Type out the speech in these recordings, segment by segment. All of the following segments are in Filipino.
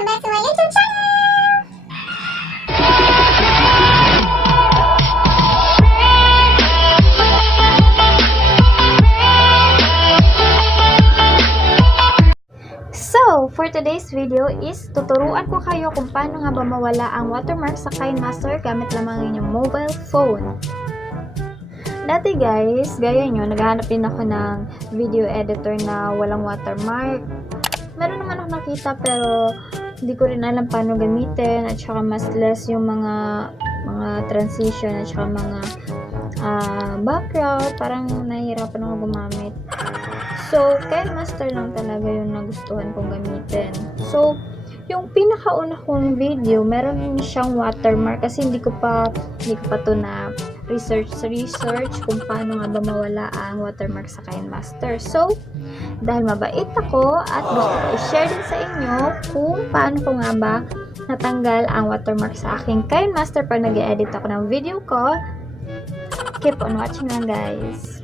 welcome back to my YouTube channel! So, for today's video is tuturuan ko kayo kung paano nga ba mawala ang watermark sa Kinemaster gamit lamang ang inyong mobile phone. Dati guys, gaya nyo, naghahanap din ako ng video editor na walang watermark. Meron naman ako nakita pero hindi ko rin alam paano gamitin at saka mas less yung mga transition at saka mga background. Parang nahihirapan ako gumamit. So, Kinemaster lang talaga yung nagustuhan kong gamitin. So, yung pinakauna kong video, meron siyang watermark kasi hindi ko pa to na research kung paano nga ba mawala ang watermark sa Kinemaster. So, dahil mabait ako at gusto ko i-share din sa inyo kung paano ko nga ba natanggal ang watermark sa aking Kinemaster pag nag-edit ako ng video ko. Keep on watching lang guys.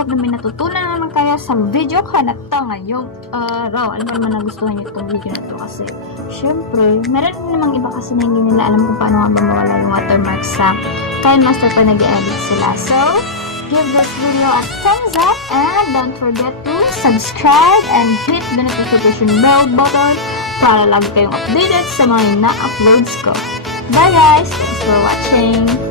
hope na may natutunan naman kayo sa video ko na to ngayong araw. Alam mo naman nagustuhan nyo itong video na to kasi syempre, meron namang iba kasi na hindi nila alam kung paano nga ba mawala yung watermark sa Kinemaster pa nag-edit sila. So, give this video a thumbs up and don't forget to subscribe and hit the notification bell button para lagi kayong updated sa mga na-uploads ko. Bye guys! Thanks for watching!